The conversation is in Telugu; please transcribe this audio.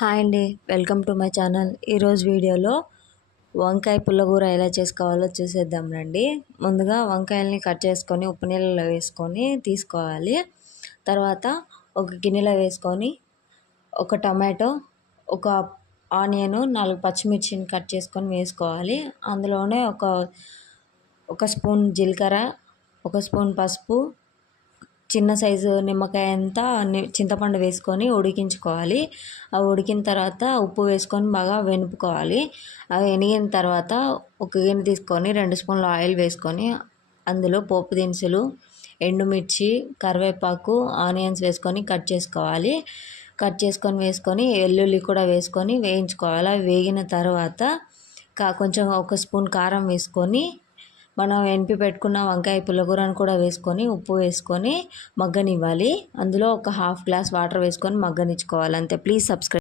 హాయ్ అండి, వెల్కమ్ టు మై ఛానల్. ఈరోజు వీడియోలో వంకాయ పుల్లగూర ఎలా చేసుకోవాలో చూసేద్దాం రండి. ముందుగా వంకాయల్ని కట్ చేసుకొని ఉప్పు నీళ్ళలో వేసుకొని తీసుకోవాలి. తర్వాత ఒక గిన్నెలో వేసుకొని ఒక టమాటో, ఒక ఆనియన్, 4 పచ్చిమిర్చిని కట్ చేసుకొని వేసుకోవాలి. అందులోనే ఒక స్పూన్ జీలకర్ర, ఒక స్పూన్ పసుపు, చిన్న సైజు నిమ్మకాయ అంతా చింతపండు వేసుకొని ఉడికించుకోవాలి. అవి ఉడికిన తర్వాత ఉప్పు వేసుకొని బాగా వెనుపుకోవాలి. అవి ఎనిగిన తర్వాత ఒక గిన్నె తీసుకొని 2 స్పూన్ల ఆయిల్ వేసుకొని అందులో పోపు దినుసులు, ఎండుమిర్చి, కరివేపాకు, ఆనియన్స్ వేసుకొని కట్ చేసుకోవాలి. కట్ చేసుకొని వెల్లుల్లి కూడా వేసుకొని వేయించుకోవాలి. అవి వేగిన తర్వాత కొంచెం ఒక స్పూన్ కారం వేసుకొని మనం ఎనిపి పెట్టుకున్న వంకాయ పుల్లగూరను కూడా వేసుకొని ఉప్పు వేసుకొని మగ్గనివ్వాలి. అందులో ఒక ½ గ్లాస్ వాటర్ వేసుకొని మగ్గనిచ్చుకోవాలి. అంతే. Please subscribe.